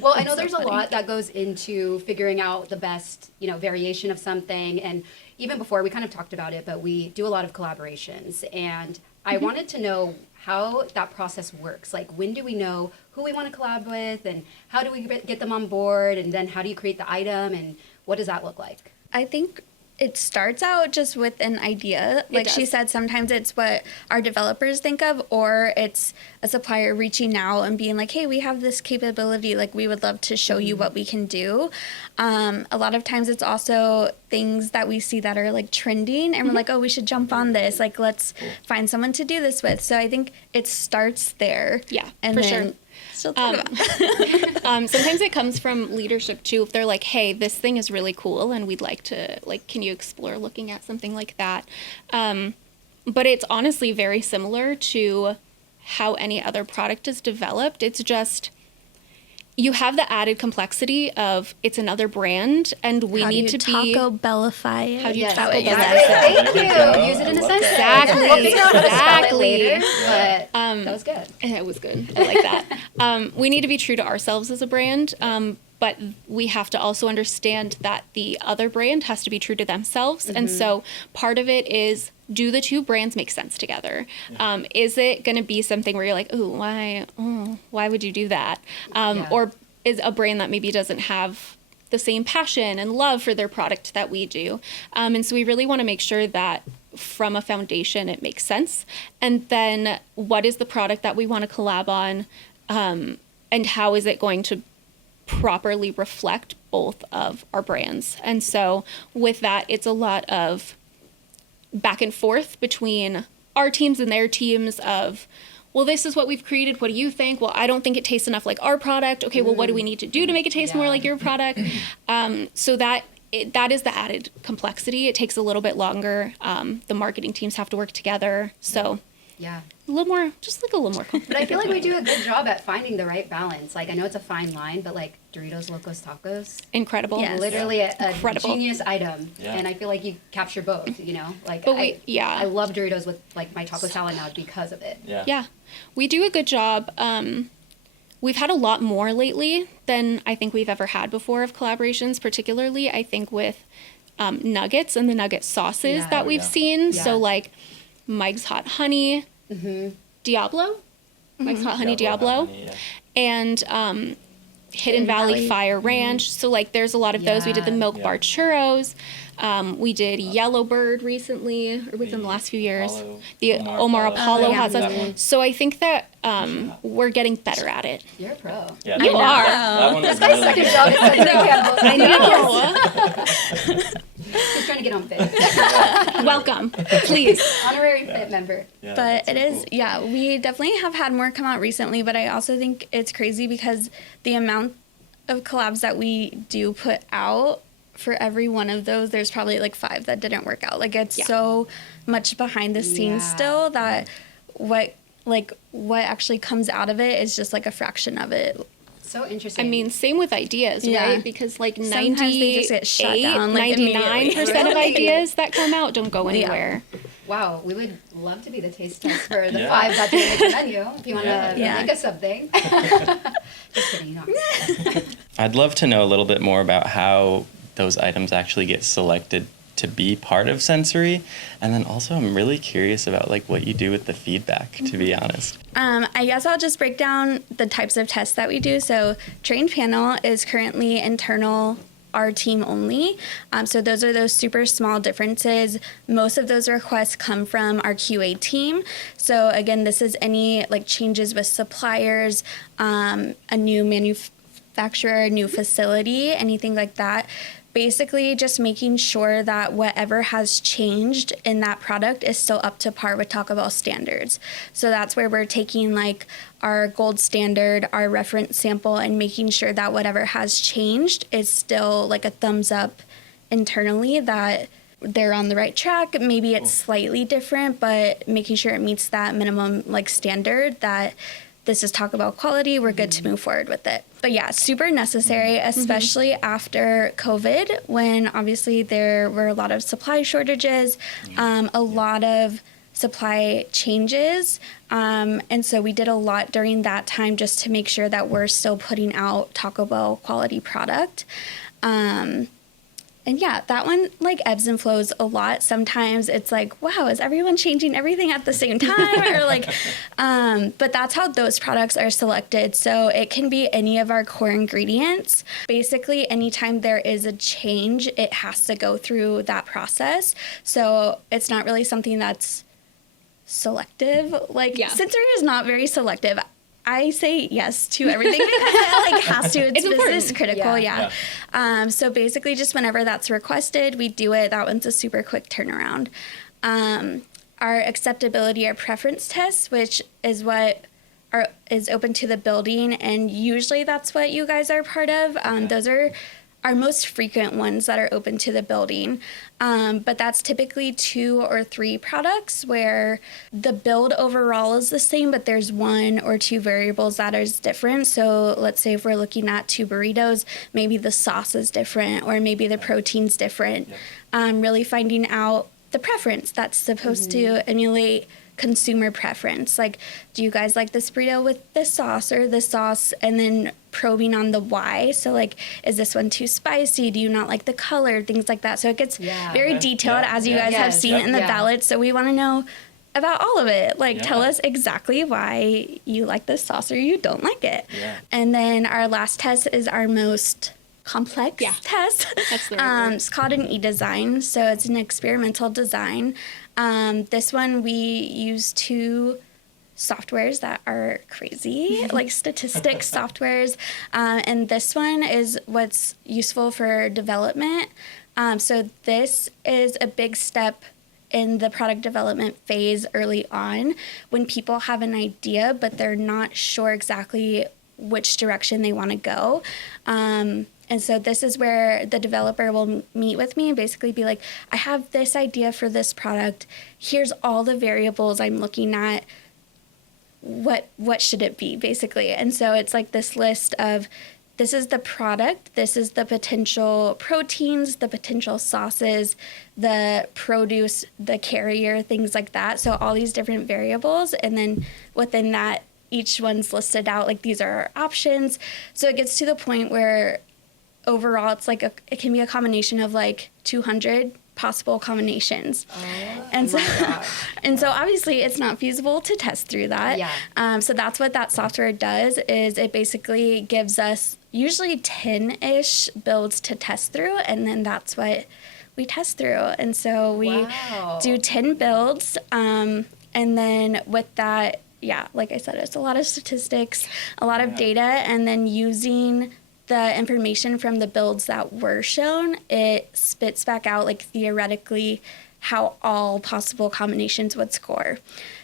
Well, I know there's a lot that goes into figuring out the best, variation of something. And even before, we kind of talked about it, but we do a lot of collaborations. And I wanted to know how that process works. Like, when do we know who we want to collab with, and how do we get them on board? And then how do you create the item, and what does that look like? I think it starts out just with an idea. Like she does. said, sometimes it's what our developers think of, or it's a supplier reaching out and being like, hey, we have this capability. Like, we would love to show you what we can do. A lot of times it's also things that we see that are like trending, and we're like, oh, we should jump on this. Like, let's find someone to do this with. So I think it starts there. Yeah, and for then sure. Still talk about it. Sometimes it comes from leadership too. If they're like, "Hey, this thing is really cool, and we'd like to can you explore looking at something like that?" But it's honestly very similar to how any other product is developed. It's just, you have the added complexity of it's another brand, and we need to be Taco Bellify it. How do you Yes, Taco exactly. Bell? Thank There we you. go. Use it in a I love sentence. that. Exactly. We'll figure out how to spell it Exactly. later, but that was good. It was good. I like that. We need to be true to ourselves as a brand, but we have to also understand that the other brand has to be true to themselves. And so part of it is, do the two brands make sense together? Is it going to be something where you're like, ooh, why would you do that? Or is a brand that maybe doesn't have the same passion and love for their product that we do? And so we really want to make sure that from a foundation it makes sense. And then what is the product that we want to collab on? And how is it going to properly reflect both of our brands? And so with that, it's a lot of back and forth between our teams and their teams of, well, this is what we've created. What do you think? Well, I don't think it tastes enough like our product. Okay, well, what do we need to do to make it taste more like your product? So that is the added complexity. It takes a little bit longer. The marketing teams have to work together. So Yeah. a little more, just like a little more But I complicated. feel like we do a good job at finding the right balance. Like, I know it's a fine line, but like Doritos Locos Tacos, Incredible. Yes. literally a Incredible. genius item. Yeah. And I feel like you capture both, you know? Like, But I love Doritos with like my taco salad now because of it. Yeah. Yeah, we do a good job. We've had a lot more lately than I think we've ever had before of collaborations, particularly I think with nuggets and the nugget sauces Yeah. that Oh, we've yeah. seen. So Yes. like Mike's Hot Honey, Diablo, Mike's Hot Honey Diablo, Honey, yeah. and Hidden Valley Fire Ranch. So like there's a lot of those. We did the Yeah. Milk Yeah. Bar Churros. We did Yellow Bird recently, or within the last few years. Apollo- The Omar Apollo yeah. hot sauce. That one. So I think that we're getting better at it. You're a pro. Yeah, You that one- are. That one was Guy's really second good. job is to think Campbell. I know. He's trying to get on fit. Welcome, please. Honorary fit member. Yeah, But that's it so is, cool. yeah, we definitely have had more come out recently, but I also think it's crazy because the amount of collabs that we do put out, for every one of those, there's probably like 5 that didn't work out. Like, it's Yeah. so much behind the scenes Yeah. still that what actually comes out of it is just like a fraction of it. So interesting. I mean, same with ideas, Yeah. right? Because like Sometimes they just get shut down, like, 99% of immediately. ideas that come out don't go Yeah. anywhere. wow, we would love to be the taste test for the Yeah. 5 that didn't make the menu. If you want to Yeah. make us something. Just kidding, you know. I'd love to know a little bit more about how those items actually get selected to be part of sensory, and then also I'm really curious about like what you do with the feedback, to be honest. I guess I'll just break down the types of tests that we do. So, trained panel is currently internal, our team only. So those are those super small differences. Most of those requests come from our QA team. So again, this is any like changes with suppliers, a new manufacturer, new facility, anything like that. Basically, just making sure that whatever has changed in that product is still up to par with Taco Bell standards. So that's where we're taking like our gold standard, our reference sample, and making sure that whatever has changed is still like a thumbs up internally that they're on the right track. Maybe it's slightly different, but making sure it meets that minimum like standard that this is Taco Bell quality, we're good to move forward with it. But yeah, super necessary, especially after COVID, when obviously there were a lot of supply shortages, a lot of supply changes. And so we did a lot during that time just to make sure that we're still putting out Taco Bell quality product. And yeah, that one like ebbs and flows a lot. Sometimes it's like, wow, is everyone changing everything at the same time? Or like, but that's how those products are selected. So it can be any of our core ingredients. Basically, anytime there is a change, it has to go through that process. So it's not really something that's selective. Like, Yeah. sensory is not very selective. I say yes to everything because it like has to. It's business important. critical, Yeah. So basically, just whenever that's requested, we do it. That one's a super quick turnaround. Our acceptability or preference tests, which is what is open to the building, and usually that's what you guys are part of. Those are our most frequent ones that are open to the building. But that's typically 2 or 3 products where the build overall is the same, but there's 1 or 2 variables that is different. So let's say if we're looking at 2 burritos, maybe the sauce is different or maybe the protein's different. Really finding out the preference that's supposed to emulate consumer preference. Like, do you guys like this burrito with this sauce or this sauce? And then probing on the why. So like, is this one too spicy? Do you not like the color? Things like that. So it gets very detailed as you guys have seen in the ballot. So we want to know about all of it. Like, tell us exactly why you like this sauce or you don't like it. And then our last test is our most complex test. That's the right word. It's called an e-design. So it's an experimental design. This one we use 2 softwares that are crazy, like statistics softwares. And this one is what's useful for development. So this is a big step in the product development phase early on when people have an idea, but they're not sure exactly which direction they want to go. And so this is where the developer will meet with me and basically be like, I have this idea for this product. Here's all the variables I'm looking at. What should it be, basically? And so it's like this list of, this is the product, this is the potential proteins, the potential sauces, the produce, the carrier, things like that. So all these different variables. And then within that, each one's listed out, like these are our options. So it gets to the point where overall it's like it can be a combination of like 200 possible combinations. And so obviously it's not feasible to test through that. So that's what that software does, is it basically gives us usually 10-ish builds to test through, and then that's what we test through. And so we do 10 builds, and then with that, like I said, it's a lot of statistics, a lot of data, and then using the information from the builds that were shown, it spits back out, like, theoretically how all possible combinations would score.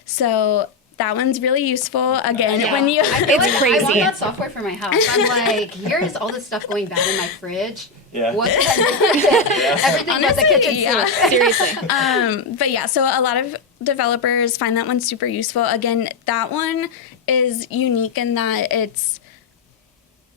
So that one's really useful. Again, when you... It's crazy. I want that software for my house. I'm like, here's all this stuff going bad in my fridge. What's everything but the kitchen sink. Seriously. But so a lot of developers find that one super useful. Again, that one is unique in that it's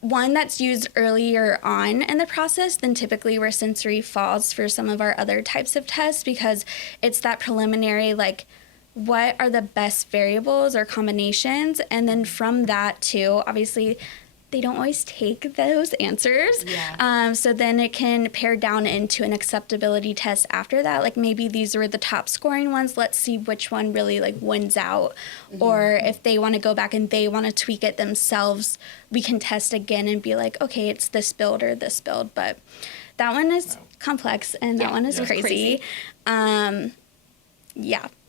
one that's used earlier on in the process than typically where sensory falls for some of our other types of tests, because it's that preliminary, like, what are the best variables or combinations? And then from that too, obviously, they don't always take those answers. So then it can pare down into an acceptability test after that. Like, maybe these were the top scoring ones. Let's see which one really, like, wins out. Or if they want to go back and they want to tweak it themselves, we can test again and be like, okay, it's this build or this build. But that one is complex, and that one is crazy. So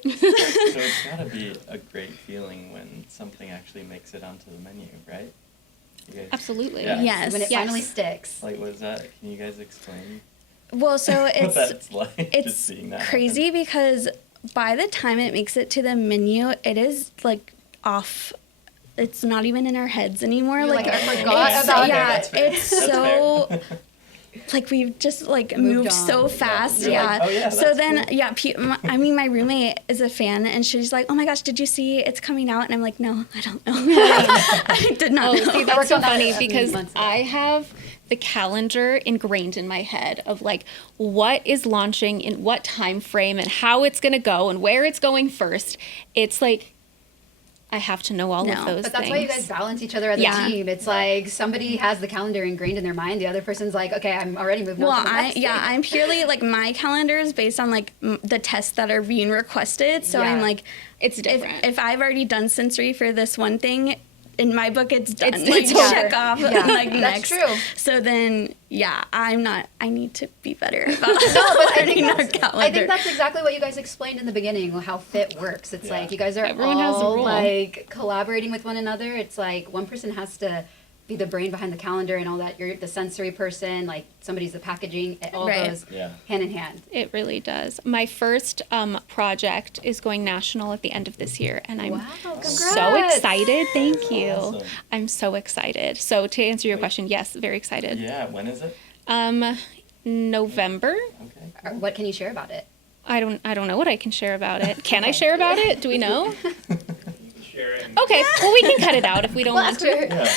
it's got to be a great feeling when something actually makes it onto the menu, right? Absolutely. Yes. When it finally sticks. Like, what is that? Can you guys explain? Well, so what that's like? it's just seeing that crazy happen. because by the time it makes it to the menu, it is, like, off. It's not even in our heads anymore. You're like, I forgot about it. It's so... Like, we've just, like, moved so fast. Like, so then, cool. my roommate is a fan, and she's like, oh my gosh, did you see it's coming out? And I'm like, no, I don't know. I did not know. See, that's so funny because I have the calendar ingrained in my head of, like, what is launching in what time frame and how it's going to go and where it's going first. It's like, I have to know all of those But that's things. why you guys balance each other as a team. It's like somebody has the calendar ingrained in their mind. The other person's like, okay, I'm already moving on to the next thing. I'm purely, like, my calendar is based on, like, the tests that are being requested. So I'm like, it's different. If I've already done sensory for this one thing, in my book, it's done. It's check off, like, that's next. true. So then, I need to be better about I think that's exactly what you guys explained in the beginning, how fit works. It's like you guys are Everyone has a rule. like collaborating with one another. It's like one person has to be the brain behind the calendar and all that. You're the sensory person, like somebody's the packaging. It all goes hand in hand. It really does. My first project is going national at the end of this year, and I'm so excited. Thank you. Awesome. I'm so excited. So to answer your question, yes, very excited. Yeah, when is it? November. What can you share about it? I don't know what I can share about it. Can I share about it? Do we know? Okay, well, we can cut it out if we don't want to.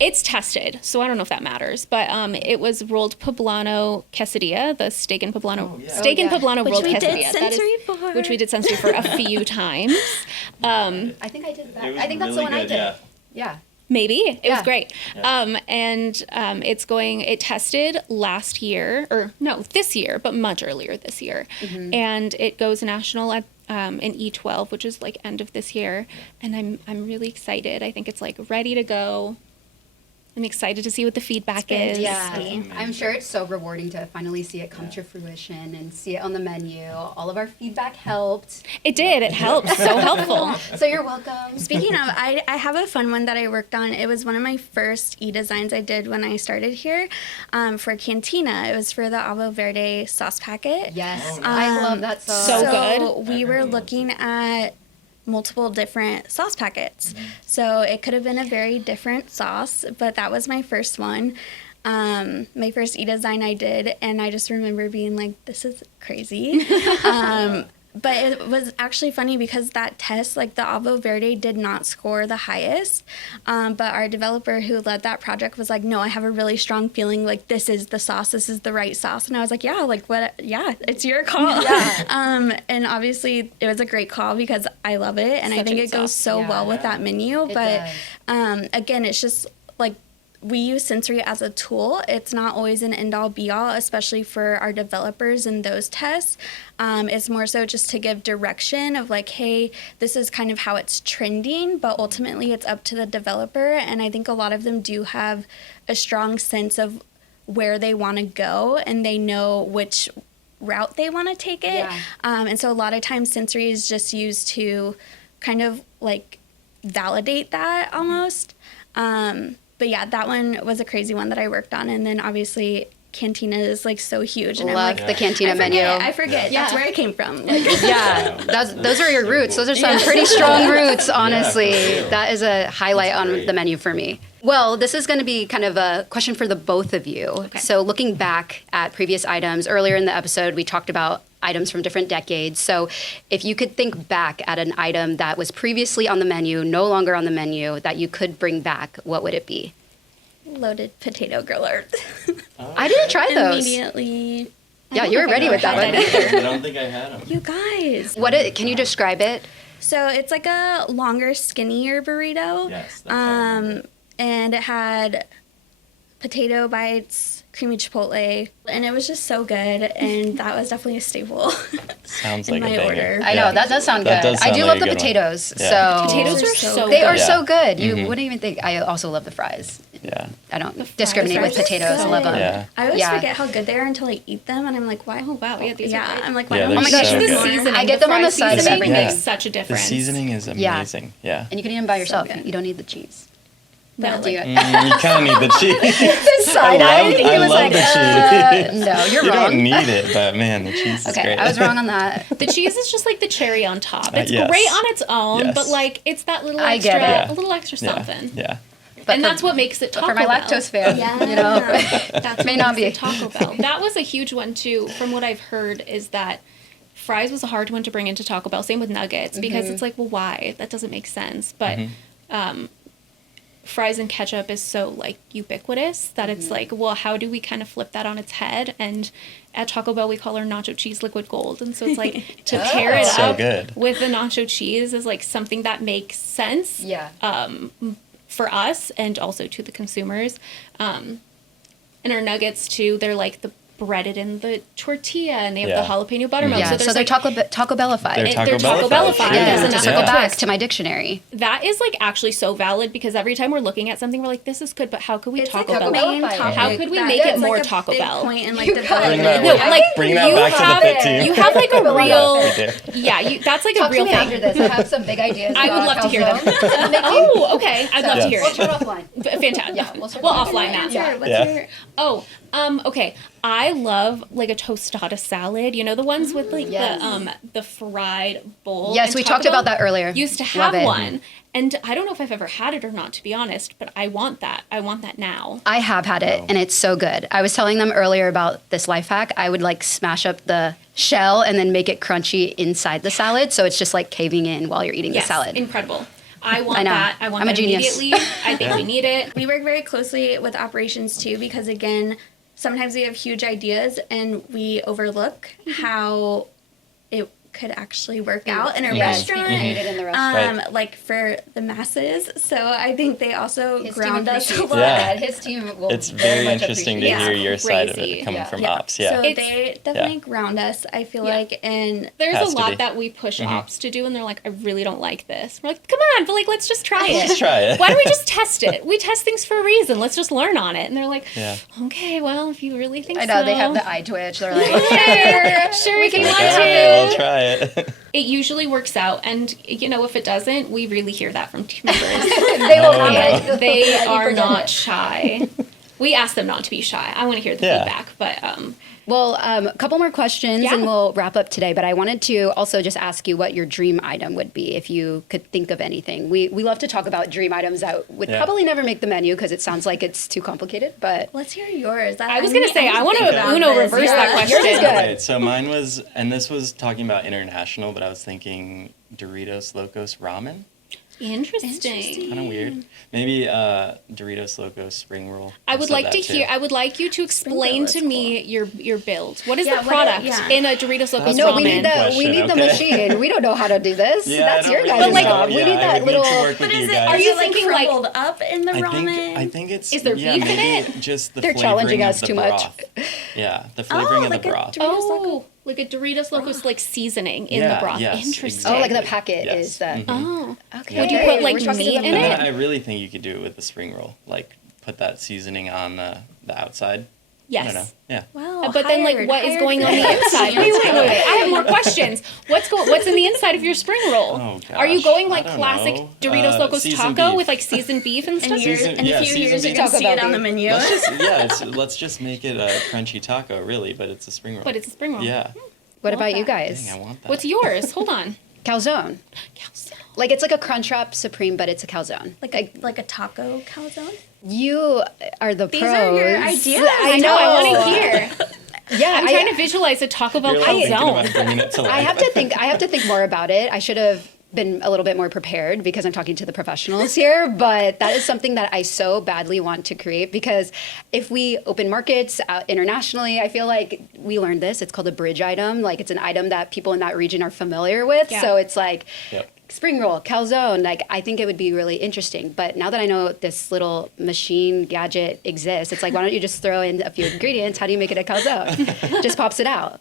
It's tested, so I don't know if that matters. But it was rolled poblano quesadilla, the steak and poblano rolled we quesadilla, did sensory for. which we did sensory for a few times. I think I did that. I think that's the one I did. Yeah. Maybe it was Yeah. great. It tested last year, or no, this year, but much earlier this year, and it goes national at in E12, which is like end of this year, and I'm really excited. I think it's like ready to go. I'm excited to see what the feedback is. Yeah, I'm sure it's so rewarding to finally see it come to fruition and see it on the menu. All of our feedback helped. It did. It helped. So helpful. So you're welcome. Speaking of, I have a fun one that I worked on. It was one of my first e-designs I did when I started here for Cantina. It was for the Avo Verde sauce packet. Yes, I love that sauce. So good. We were looking at multiple different sauce packets. So it could have been a very different sauce, but that was my first one. My first e-design I did, and I just remember being like, this is crazy. But it was actually funny because that test, like the Avo Verde did not score the highest. But our developer who led that project was like, no, I have a really strong feeling like this is the sauce, this is the right sauce. And I was like, yeah, like what? Yeah, it's your call. Yeah. And obviously it was a great call because I love it. And I Such a think good it goes sauce. so well with that menu. It But does. again, it's just like, we use sensory as a tool. It's not always an end-all be-all, especially for our developers in those tests. It's more so just to give direction of like, hey, this is kind of how it's trending, but ultimately it's up to the developer. And I think a lot of them do have a strong sense of where they want to go, and they know which route they want to take it. Yeah. And so a lot of times sensory is just used to kind of like validate that almost. But yeah, that one was a crazy one that I worked on. And then obviously Cantina is like so huge. And Love I'm like, the Cantina menu. I forget. That's where I came from. Like, Yeah, those are your roots. Those are some pretty strong roots, honestly. That is a highlight on the menu for me. Well, this is going to be kind of a question for the both of you. Okay. So looking back at previous items, earlier in the episode, we talked about items from different decades. So if you could think back at an item that was previously on the menu, no longer on the menu, that you could bring back, what would it be? loaded potato griller. I didn't try those. Immediately. Yeah, you were ready with that one. I don't think I had them. You guys. Can you describe it? So it's like a longer, skinnier burrito. Yes, that's how I remember. And it had potato bites, creamy chipotle, and it was just so good. And that was definitely a staple. Sounds in like a my banger. order. I know, that does sound That good. does I sound do like love a the good one. potatoes. Yeah. So Potatoes Those are so they good. are Yeah. so good. You Mhm. wouldn't even think. I also love the fries. Yeah. I don't fries discriminate are with potatoes. I love them. Yeah. I always Yeah. forget how good they are until I eat them, and I'm like, why? Oh, wow, yeah, these are yeah. great. I'm like, why Yeah, don't they're Oh my gosh, so the good. seasoning. I get them on the side of seasoning everything. makes such a The difference. seasoning is Yeah. amazing. Yeah. And you can even buy yourself. good. You don't need the cheese. No, But do you? You kind of need the cheese. The side eye. He I was love like, the cheese. no, you're You wrong. don't need it, but man, the cheese is Okay, great. I was wrong on that. The cheese is just like the cherry on top. It's Yes. great on its own, Yes. but like it's that little I extra, get it. a little extra Yeah. something. Yeah. But And for- that's what makes it but Taco for my Bell. lactose fan, Yeah. you know. That's May what not makes be. it Taco Bell. That was a huge one too. From what I've heard, is that fries was a hard one to bring into Taco Bell. Same with nuggets because it's like, well, why? That doesn't make sense. But fries and ketchup is so like ubiquitous that it's like, well, how do we kind of flip that on its head? And at Taco Bell, we call our nacho cheese liquid gold, and so it's like to pair it So up good. with the nacho cheese is like something that makes sense. Yeah. For us and also to the consumers. And our nuggets too, they're like the breaded in the tortilla and they have Yeah. the jalapeno buttermilk. Yeah, So, so they're there's Taco Bellified. They're Taco Taco Bellified. Bellified. Yeah, There's to another circle back twist. to my dictionary. that is like actually so valid because every time we're looking at something, we're like, this is good, but how could we It's Taco like a Bell? main Bellified. topic How could we that- make yeah, it it's more like a Taco big Bell? point in like You development. guys- No, like Bring that you back to the have, pit team. you have like a real, Right there. yeah, that's like Talk a real to me after thing. this. I have some big ideas. I would about love to hear them. calzone. Oh, okay. I'd love to hear We'll it. chat offline. Fantastic. Yeah, We'll we'll circle back. offline that. What's Yeah. your Oh, Okay, I love like a tostada salad. You know the ones with like Yes. the fried bowl. Yes, And we Taco talked about Bell that earlier. Used to Love have it. one, and I don't know if I've ever had it or not, to be honest. But I want that. I want that now. I have had it, and it's so good. I was telling them earlier about this life hack. I would like smash up the shell and then make it crunchy inside the salad, so it's just like caving in while you're eating Yes, the salad. incredible. I want I know. that. I want I'm a that genius. immediately. I think we need it. We work very closely with operations too because, again, sometimes we have huge ideas and we overlook how it could actually work out in a Yes. restaurant. You need it in the restaurant. Right. Like for the masses. So I think they also His team ground us a appreciates lot. Yeah. that. His team will It's very very much interesting to appreciate hear it. your side of Crazy. it coming Yeah. from Yeah. ops. Yeah. So It's- they definitely ground us, I feel Yeah. like, and There's Has a to lot be. that we push ops to do, and they're like, I really don't like this. We're like, come on, but like, let's just try it. Let's try it. Why don't we just test it? We test things for a reason. Let's just learn on it. And they're like, Yeah. okay, well, if you really think I know so. they have the eye twitch. They're like, Sure, if you Like, want all right, we'll to. try it. It usually works out, and you know, if it doesn't, we really hear that from team members. they will comment. They I are forget not it. shy. We ask them not to be shy. I want to hear the Yeah. feedback, but Well, a couple more questions Yeah. and we'll wrap up today. But I wanted to also just ask you what your dream item would be if you could think of anything. We love to talk about dream items that would Yeah. probably never make the menu because it sounds like it's too complicated. But let's hear yours. I was gonna say, I want to think about Uno this. reverse that question. Yours is good. Right, so mine was, and this was talking about international, but I was thinking Doritos Locos Ramen. Interesting. Kind of weird. Maybe Doritos Locos Spring Roll. I would said like that to too. hear. I would like you to explain roll to is me your build. What is Yeah, the what product yeah. in a Doritos Locos That's no, a we ramen? need the question, the okay? machine. We don't know how to do this. Yeah, That's I your don't guys' really like, job. know. We Yeah, need I that would need little. to work But with is you it, guys. Are you like thinking, like- crumbled up in the ramen? I think it's. Is there yeah, beef in maybe it? just the They're flavoring challenging of us the too much. broth. Yeah, the flavoring of like the a broth. Oh, like a Doritos Locos like seasoning in the Yeah, broth. yes, Interesting. Oh, like the exactly. packet Yes. is that. Oh. Okay. Would you put, like, We're talking meat about in And it? then I really think you could do it with the spring roll. Like put that seasoning on the outside. I don't know. Yes. Yeah. Wow. But then, like, hired- what is hired going on the for inside? this. Wait. I have more questions. What's in the inside of your spring roll? Oh, Are you gosh. going like I don't classic know. Doritos Locos Seasoned taco beef. with like seasoned beef and stuff? And Season- in yeah, a few years, seasoned you're beef. going to see it Taco on the Bell menu. Let's just make it a crunchy taco, really, but it's a spring roll. But it's a spring roll. Yeah. What Love about you that. guys? Dang, I want that. What's yours? Hold on. Calzone. Like it's like a Crunchwrap Supreme, but it's a calzone. Like a taco calzone? You are the These pros. are your ideas. I know. I want to hear. Yeah, I'm trying to visualize a Taco Bell You're like thinking calzone. about bringing it to life. I have to think more about it. I should have been a little bit more prepared because I'm talking to the professionals here, but that is something that I so badly want to create because if we open markets internationally, I feel like we learned this. It's called a bridge item. Like it's an item that people in that region are familiar with. Yeah. So it's like Yep. spring roll, calzone. Like I think it would be really interesting. But now that I know this little machine gadget exists, it's like why don't you just throw in a few ingredients? How do you make it a calzone? Just pops it out.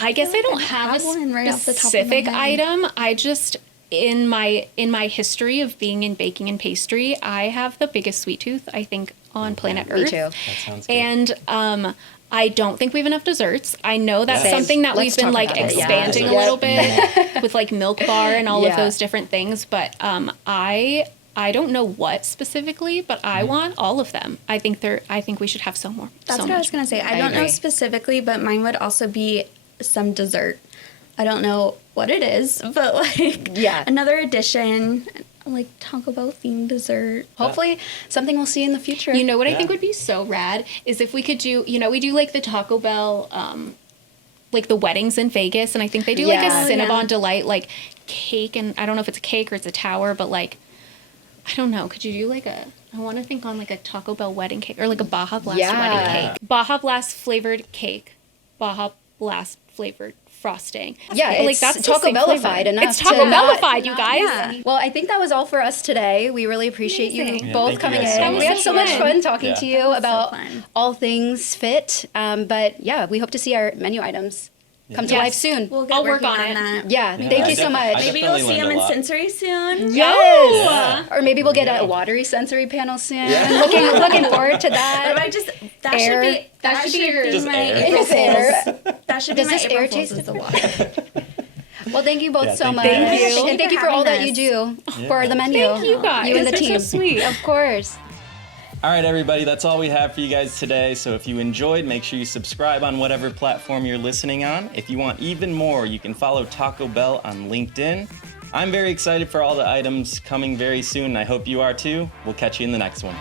I guess I don't have a one right off the top of my specific head. item. I just in my history of being in baking and pastry, I have the biggest sweet tooth I think on planet Me Earth. too. That sounds good. And I don't think we have enough desserts. I know that's Same. something that Let's we've been talk like about it. Yeah. expanding a Yep. little bit with like Milk Bar and all of Yeah. those different things. But I don't know what specifically, but I want all of them. I think we should have some more. That's so what I was much. going to say. I I don't know agree. specifically, but mine would also be some dessert. I don't know what it is, but like Yeah. another addition, like Taco Bell themed dessert. Hopefully something we'll see in the future. You know what I think Yeah. would be so rad is if we could do, we do like the Taco Bell, like the weddings in Vegas, and I think they do like a Yeah. Cinnabon Yeah. Delight like cake, and I don't know if it's a cake or it's a tower, but like, I don't know. Could you do like I want to think on like a Taco Bell wedding cake or like a Baja Blast Yeah. wedding cake. Baja Blast flavored cake. Baja Blast flavored frosting. Yeah, But, it's the Taco same flavor. Bellified enough It's Taco to not- Bellified, you guys. Yeah. Well, I think that was all for us today. We really appreciate Amazing. you Yeah, both thank you coming guys in. so We much. had so much fun talking Yeah. to you That was so about fun. all things fit. But yeah, we hope to see our menu items come to Yes. life soon. We'll get I'll work working on it. that. Yeah, Yeah, thank I you so def- much. I Maybe definitely you'll see them learned a in lot. sensory soon. Yes. Yeah. Or maybe we'll get Yeah. a watery sensory panel soon. Yeah. Looking forward to Or that. I just that Air. should be Just my air. April Just air. Fools. That should Does be my this April air Fools taste is the water. Well, thank you both Yeah, so thank much. you. Thank you. And thank you for for all that having you us. do for the menu. Thank you guys. You and the You're so team. sweet. Of course. All right, everybody, that's all we have for you guys today. So if you enjoyed, make sure you subscribe on whatever platform you're listening on. If you want even more, you can follow Taco Bell on LinkedIn. I'm very excited for all the items coming very soon. I hope you are too. We'll catch you in the next one.